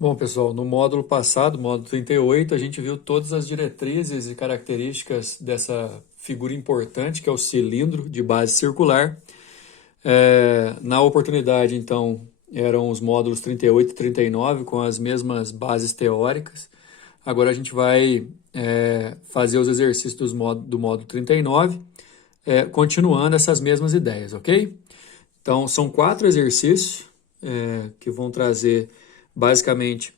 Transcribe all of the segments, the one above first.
Bom, pessoal, no módulo passado, módulo 38, a gente viu todas as diretrizes e características dessa figura importante, que é o cilindro de base circular. Na oportunidade, então, eram os módulos 38 e 39 com as mesmas bases teóricas. Agora a gente vai fazer os exercícios do módulo 39, continuando essas mesmas ideias, ok? Então, são 4 exercícios que vão trazer basicamente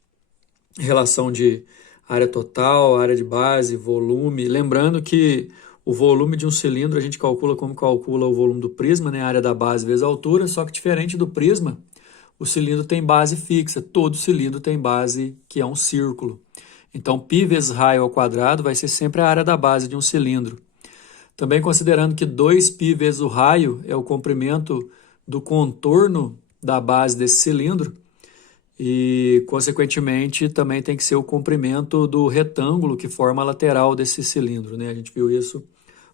relação de área total, área de base, volume. Lembrando que o volume de um cilindro a gente calcula como calcula o volume do prisma, né? A área da base vezes a altura, só que diferente do prisma, o cilindro tem base fixa, todo cilindro tem base que é um círculo. Então, π vezes raio ao quadrado vai ser sempre a área da base de um cilindro. Também considerando que 2π vezes o raio é o comprimento do contorno da base desse cilindro, e, consequentemente, também tem que ser o comprimento do retângulo que forma a lateral desse cilindro, né? A gente viu isso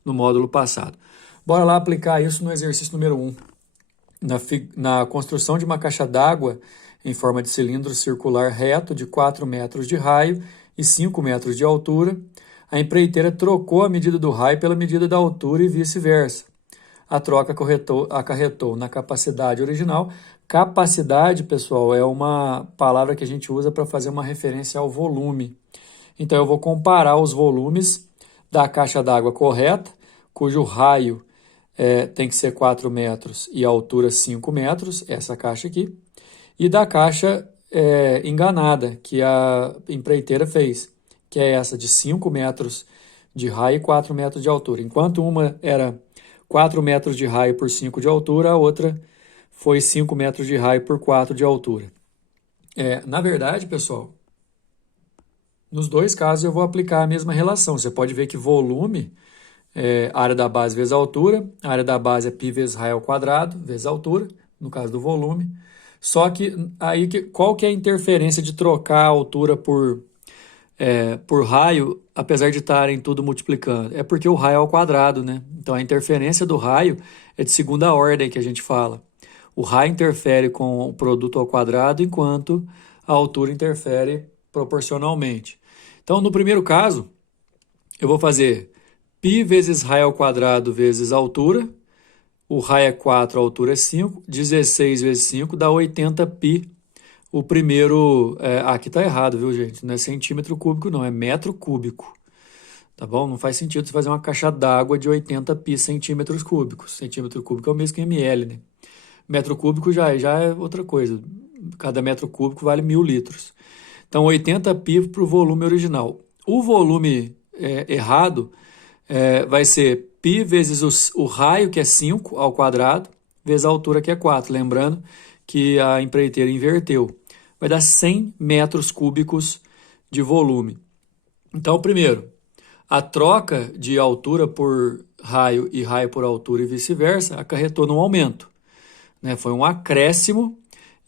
no módulo passado. Bora lá aplicar isso no exercício número 1. Na construção de uma caixa d'água em forma de cilindro circular reto de 4 metros de raio e 5 metros de altura, a empreiteira trocou a medida do raio pela medida da altura e vice-versa. A troca acarretou na capacidade original. Capacidade, pessoal, é uma palavra que a gente usa para fazer uma referência ao volume. Então, eu vou comparar os volumes da caixa d'água correta, cujo raio tem que ser 4 metros e a altura 5 metros, essa caixa aqui, e da caixa enganada, que a empreiteira fez, que é essa de 5 metros de raio e 4 metros de altura. Enquanto uma era 4 metros de raio por 5 de altura, a outra foi 5 metros de raio por 4 de altura. Na verdade, pessoal, nos dois casos eu vou aplicar a mesma relação. Você pode ver que volume área da base vezes a altura, a área da base é π vezes raio ao quadrado, vezes a altura, no caso do volume. Só que aí qual que é a interferência de trocar a altura por raio, apesar de estarem tudo multiplicando? É porque o raio é ao quadrado, né? Então a interferência do raio é de segunda ordem que a gente fala. O raio interfere com o produto ao quadrado, enquanto a altura interfere proporcionalmente. Então, no primeiro caso, eu vou fazer π vezes raio ao quadrado vezes a altura. O raio é 4, a altura é 5. 16 vezes 5 dá 80π. O primeiro, aqui tá errado, viu, gente? Não é centímetro cúbico, não, é metro cúbico. Tá bom? Não faz sentido você fazer uma caixa d'água de 80π centímetros cúbicos. Centímetro cúbico é o mesmo que ml, né? Metro cúbico já é outra coisa. Cada metro cúbico vale 1.000 litros. Então, 80π para o volume original. O volume errado vai ser π vezes o raio, que é 5 ao quadrado, vezes a altura, que é 4. Lembrando que a empreiteira inverteu. Vai dar 100 metros cúbicos de volume. Então, primeiro, a troca de altura por raio e raio por altura e vice-versa acarretou num aumento, né? Foi um acréscimo.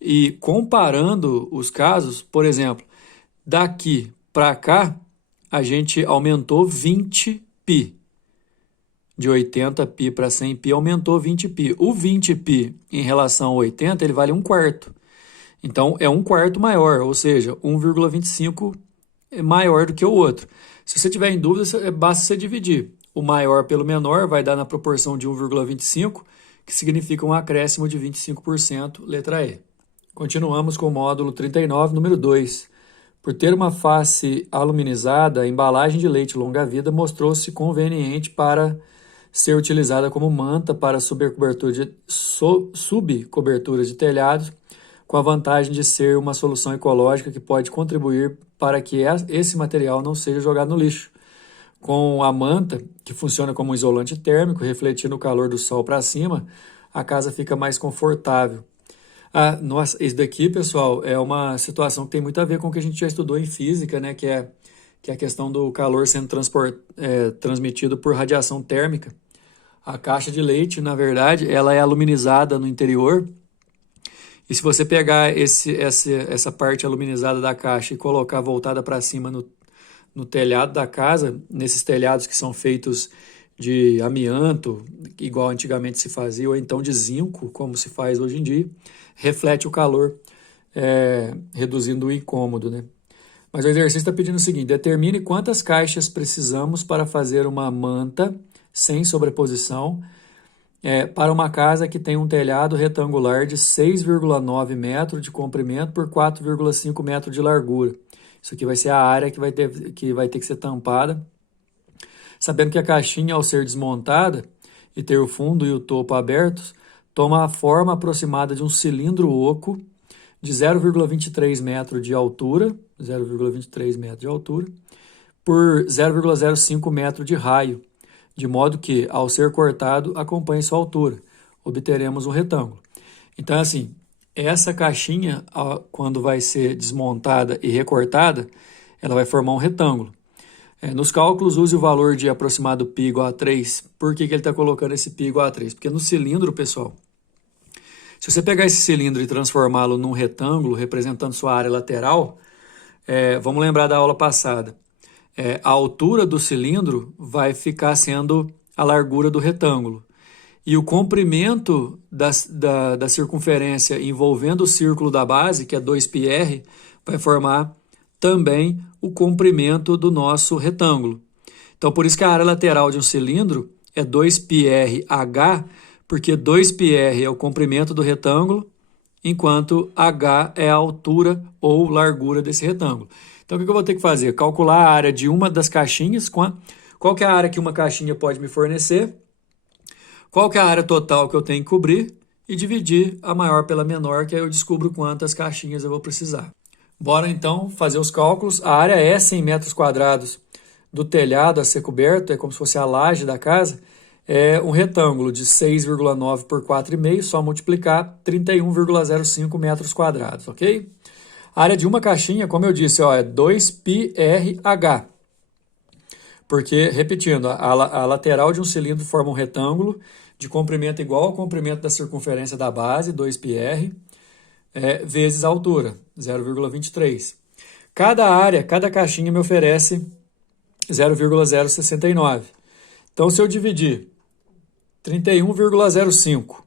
E comparando os casos, por exemplo, daqui para cá, a gente aumentou 20π. De 80π para 100π aumentou 20π. O 20π em relação ao 80, ele vale 1/4. Então, é 1/4 maior, ou seja, 1,25 é maior do que o outro. Se você tiver em dúvida, basta você dividir. O maior pelo menor vai dar na proporção de 1,25, que significa um acréscimo de 25%, letra E. Continuamos com o módulo 39, número 2. Por ter uma face aluminizada, a embalagem de leite longa-vida mostrou-se conveniente para ser utilizada como manta para subcoberturas de telhados, com a vantagem de ser uma solução ecológica que pode contribuir para que esse material não seja jogado no lixo. Com a manta, que funciona como um isolante térmico, refletindo o calor do sol para cima, a casa fica mais confortável. Nossa, isso daqui, pessoal, é uma situação que tem muito a ver com o que a gente já estudou em física, né? Que é a questão do calor sendo transmitido por radiação térmica. A caixa de leite, na verdade, ela é aluminizada no interior. E se você pegar essa parte aluminizada da caixa e colocar voltada para cima no telhado da casa, nesses telhados que são feitos de amianto, igual antigamente se fazia, ou então de zinco, como se faz hoje em dia, reflete o calor reduzindo o incômodo, né? Mas o exercício está pedindo o seguinte: determine quantas caixas precisamos para fazer uma manta sem sobreposição para uma casa que tem um telhado retangular de 6,9 metros de comprimento por 4,5 metros de largura. Isso aqui vai ser a área que vai ter que ser tampada. Sabendo que a caixinha, ao ser desmontada e ter o fundo e o topo abertos, toma a forma aproximada de um cilindro oco de 0,23 metros de altura, 0,23 metros de altura, por 0,05 metros de raio, de modo que, ao ser cortado, acompanhe sua altura. Obteremos um retângulo. Então, assim, essa caixinha, quando vai ser desmontada e recortada, ela vai formar um retângulo. Nos cálculos, use o valor de aproximado π igual a 3. Por que ele está colocando esse π igual a 3? Porque no cilindro, pessoal, se você pegar esse cilindro e transformá-lo num retângulo, representando sua área lateral, vamos lembrar da aula passada, a altura do cilindro vai ficar sendo a largura do retângulo. E o comprimento da circunferência envolvendo o círculo da base, que é 2πr, vai formar também o comprimento do nosso retângulo. Então, por isso que a área lateral de um cilindro é 2πrh, porque 2πr é o comprimento do retângulo, enquanto h é a altura ou largura desse retângulo. Então, o que eu vou ter que fazer? Calcular a área de uma das caixinhas. Qual que é a área que uma caixinha pode me fornecer? Qual que é a área total que eu tenho que cobrir? E dividir a maior pela menor, que aí eu descubro quantas caixinhas eu vou precisar. Bora, então, fazer os cálculos. A área é 100 metros quadrados do telhado a ser coberto, é como se fosse a laje da casa. É um retângulo de 6,9 por 4,5, só multiplicar 31,05 metros quadrados, ok? A área de uma caixinha, como eu disse, é 2πrh. Porque, repetindo, a lateral de um cilindro forma um retângulo de comprimento igual ao comprimento da circunferência da base, 2πr, vezes a altura, 0,23. Cada caixinha me oferece 0,069. Então, se eu dividir 31,05,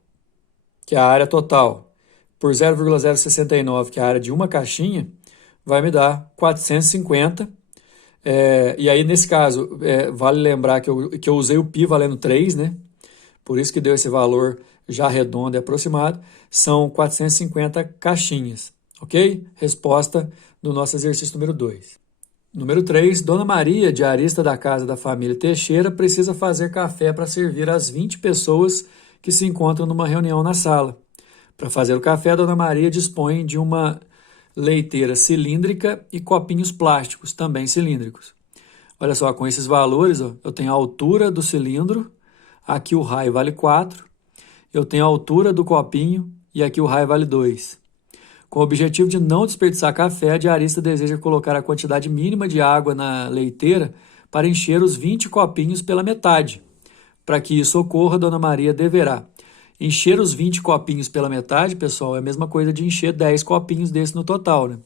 que é a área total, por 0,069, que é a área de uma caixinha, vai me dar 450. E aí, nesse caso, vale lembrar que eu usei o π valendo 3, né? Por isso que deu esse valor já redondo e aproximado. São 450 caixinhas, ok? Resposta do nosso exercício número 2. Número 3. Dona Maria, diarista da casa da família Teixeira, precisa fazer café para servir às 20 pessoas que se encontram numa reunião na sala. Para fazer o café, Dona Maria dispõe de uma leiteira cilíndrica e copinhos plásticos, também cilíndricos. Olha só, com esses valores, eu tenho a altura do cilindro, aqui o raio vale 4, eu tenho a altura do copinho e aqui o raio vale 2. Com o objetivo de não desperdiçar café, a diarista deseja colocar a quantidade mínima de água na leiteira para encher os 20 copinhos pela metade. Para que isso ocorra, Dona Maria deverá encher os 20 copinhos pela metade, pessoal, é a mesma coisa de encher 10 copinhos desse no total, né?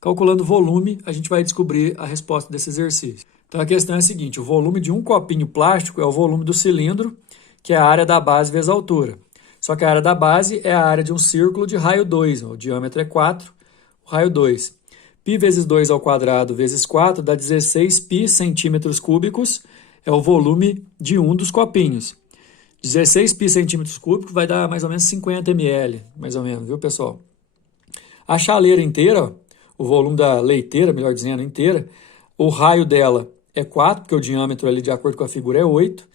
Calculando o volume, a gente vai descobrir a resposta desse exercício. Então, a questão é a seguinte: o volume de um copinho plástico é o volume do cilindro, que é a área da base vezes a altura. Só que a área da base é a área de um círculo de raio 2, o diâmetro é 4, o raio 2. Π vezes 2 ao quadrado vezes 4 dá 16 π centímetros cúbicos, é o volume de um dos copinhos. 16 π centímetros cúbicos vai dar mais ou menos 50 ml, mais ou menos, viu, pessoal? A chaleira inteira, o volume da leiteira, melhor dizendo, inteira, o raio dela é 4, porque o diâmetro ali, de acordo com a figura, é 8.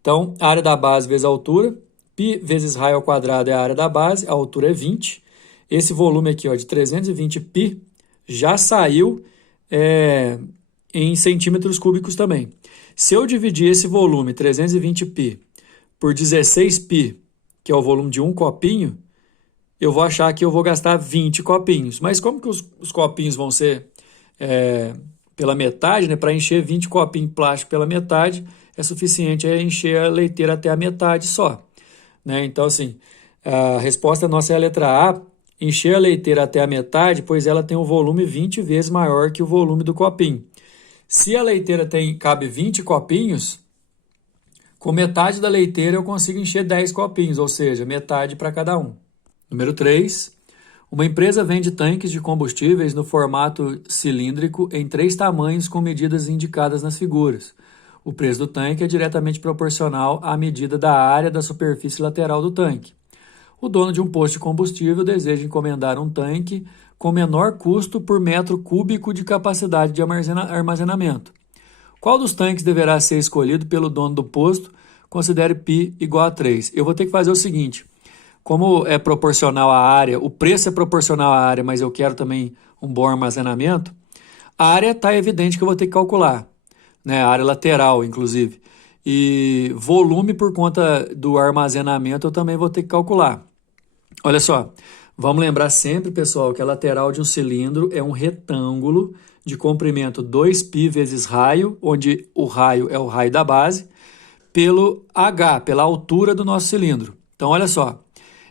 Então, a área da base vezes a altura, π vezes raio ao quadrado é a área da base, a altura é 20. Esse volume aqui, de 320 π já saiu em centímetros cúbicos também. Se eu dividir esse volume, 320 π, por 16 π, que é o volume de um copinho, eu vou achar que eu vou gastar 20 copinhos. Mas como que os copinhos vão ser pela metade, né? Para encher 20 copinhos plásticos pela metade, é suficiente encher a leiteira até a metade só, né? Então, assim, a resposta nossa é a letra A, encher a leiteira até a metade, pois ela tem um volume 20 vezes maior que o volume do copinho. Se a leiteira cabe 20 copinhos, com metade da leiteira eu consigo encher 10 copinhos, ou seja, metade para cada um. Número 3. Uma empresa vende tanques de combustíveis no formato cilíndrico em 3 tamanhos com medidas indicadas nas figuras. O preço do tanque é diretamente proporcional à medida da área da superfície lateral do tanque. O dono de um posto de combustível deseja encomendar um tanque com menor custo por metro cúbico de capacidade de armazenamento. Qual dos tanques deverá ser escolhido pelo dono do posto? Considere π igual a 3. Eu vou ter que fazer o seguinte, como é proporcional à área, o preço é proporcional à área, mas eu quero também um bom armazenamento, a área está evidente que eu vou ter que calcular, né? A área lateral, inclusive. E volume por conta do armazenamento eu também vou ter que calcular. Olha só, vamos lembrar sempre, pessoal, que a lateral de um cilindro é um retângulo de comprimento 2π vezes raio, onde o raio é o raio da base, pelo H, pela altura do nosso cilindro. Então, olha só,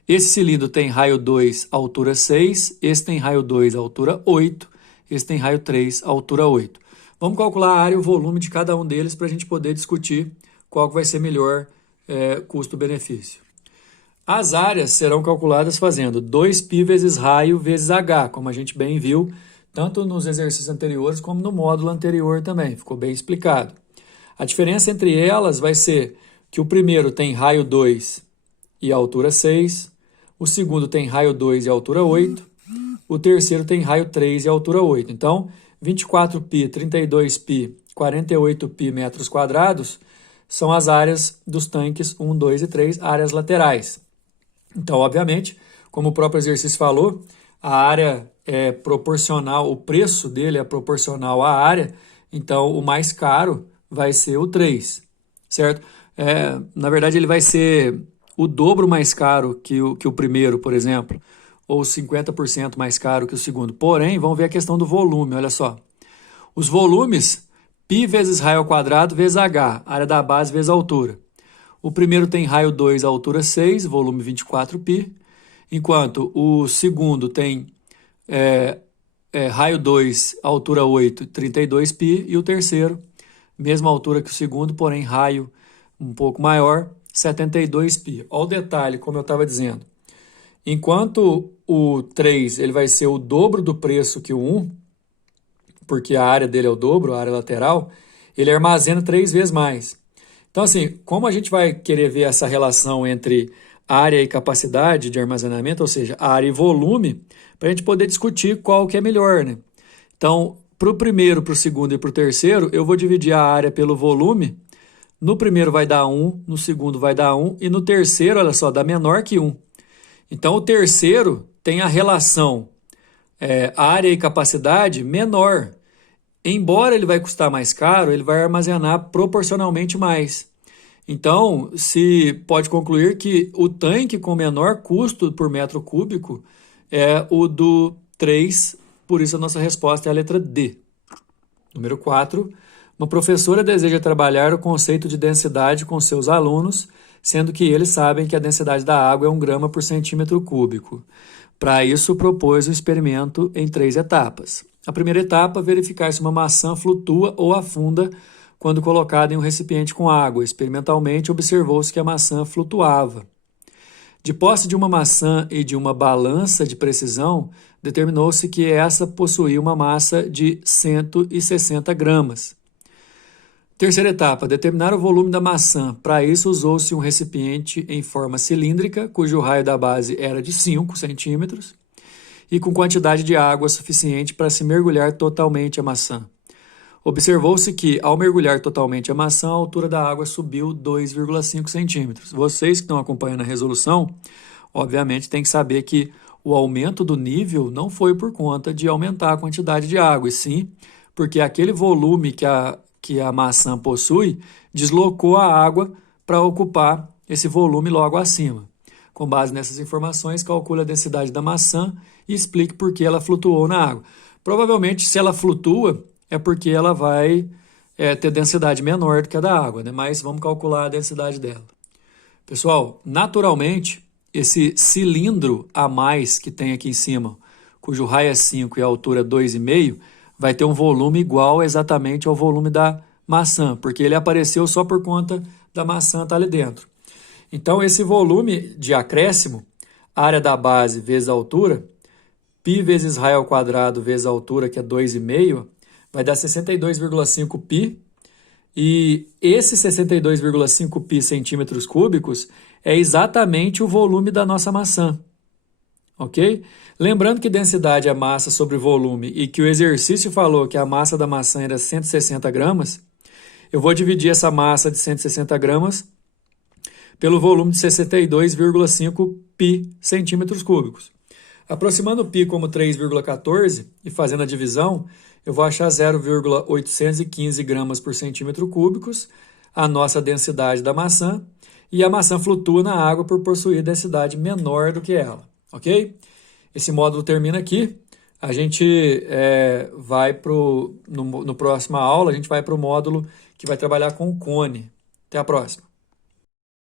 esse cilindro tem raio 2, altura 6, esse tem raio 2, altura 8, esse tem raio 3, altura 8. Vamos calcular a área e o volume de cada um deles para a gente poder discutir qual que vai ser melhor custo-benefício. As áreas serão calculadas fazendo 2π vezes raio vezes H, como a gente bem viu, tanto nos exercícios anteriores como no módulo anterior também, ficou bem explicado. A diferença entre elas vai ser que o primeiro tem raio 2 e altura 6, o segundo tem raio 2 e altura 8, o terceiro tem raio 3 e altura 8. Então, 24π, 32π, 48π metros quadrados são as áreas dos tanques 1, 2 e 3, áreas laterais. Então, obviamente, como o próprio exercício falou, a área é proporcional, o preço dele é proporcional à área, então o mais caro vai ser o 3, certo? Na verdade, ele vai ser o dobro mais caro que o primeiro, por exemplo, ou 50% mais caro que o segundo. Porém, vamos ver a questão do volume, olha só. Os volumes, π vezes raio ao quadrado vezes H, área da base vezes altura. O primeiro tem raio 2, altura 6, volume 24π, enquanto o segundo tem raio 2, altura 8, 32π, e o terceiro, mesma altura que o segundo, porém raio um pouco maior, 72π. Olha o detalhe, como eu estava dizendo. Enquanto o 3 ele vai ser o dobro do preço que o 1, porque a área dele é o dobro, a área lateral, ele armazena 3 vezes mais. Então, assim, como a gente vai querer ver essa relação entre área e capacidade de armazenamento, ou seja, área e volume, para a gente poder discutir qual que é melhor, né? Então, para o primeiro, para o segundo e para o terceiro, eu vou dividir a área pelo volume. No primeiro vai dar 1, no segundo vai dar 1, e no terceiro, olha só, dá menor que 1. Então, o terceiro tem a relação área e capacidade menor. Embora ele vai custar mais caro, ele vai armazenar proporcionalmente mais. Então, se pode concluir que o tanque com menor custo por metro cúbico é o do 3, por isso a nossa resposta é a letra D. Número 4. Uma professora deseja trabalhar o conceito de densidade com seus alunos, sendo que eles sabem que a densidade da água é 1 grama por centímetro cúbico. Para isso, propôs um experimento em 3 etapas. A primeira etapa, verificar se uma maçã flutua ou afunda quando colocada em um recipiente com água. Experimentalmente, observou-se que a maçã flutuava. De posse de uma maçã e de uma balança de precisão, determinou-se que essa possuía uma massa de 160 gramas. Terceira etapa, determinar o volume da maçã. Para isso, usou-se um recipiente em forma cilíndrica, cujo raio da base era de 5 centímetros, e com quantidade de água suficiente para se mergulhar totalmente a maçã. Observou-se que, ao mergulhar totalmente a maçã, a altura da água subiu 2,5 centímetros. Vocês que estão acompanhando a resolução, obviamente tem que saber que o aumento do nível não foi por conta de aumentar a quantidade de água, e sim porque aquele volume que a maçã possui deslocou a água para ocupar esse volume logo acima. Com base nessas informações, calcule a densidade da maçã e explique por que ela flutuou na água. Provavelmente, se ela flutua, é porque ela vai ter densidade menor do que a da água, né? Mas vamos calcular a densidade dela. Pessoal, naturalmente, esse cilindro a mais que tem aqui em cima, cujo raio é 5 e a altura é 2,5, vai ter um volume igual exatamente ao volume da maçã, porque ele apareceu só por conta da maçã estar ali dentro. Então, esse volume de acréscimo, área da base vezes a altura, π vezes raio ao quadrado vezes a altura, que é 2,5, vai dar 62,5 π. E esse 62,5 π centímetros cúbicos é exatamente o volume da nossa maçã. Ok? Lembrando que densidade é massa sobre volume e que o exercício falou que a massa da maçã era 160 gramas, eu vou dividir essa massa de 160 gramas pelo volume de 62,5 π centímetros cúbicos. Aproximando o π como 3,14 e fazendo a divisão, eu vou achar 0,815 gramas por centímetro cúbicos, a nossa densidade da maçã, e a maçã flutua na água por possuir densidade menor do que ela, ok? Esse módulo termina aqui. A gente vai no próxima aula, a gente vai para o módulo que vai trabalhar com o cone. Até a próxima.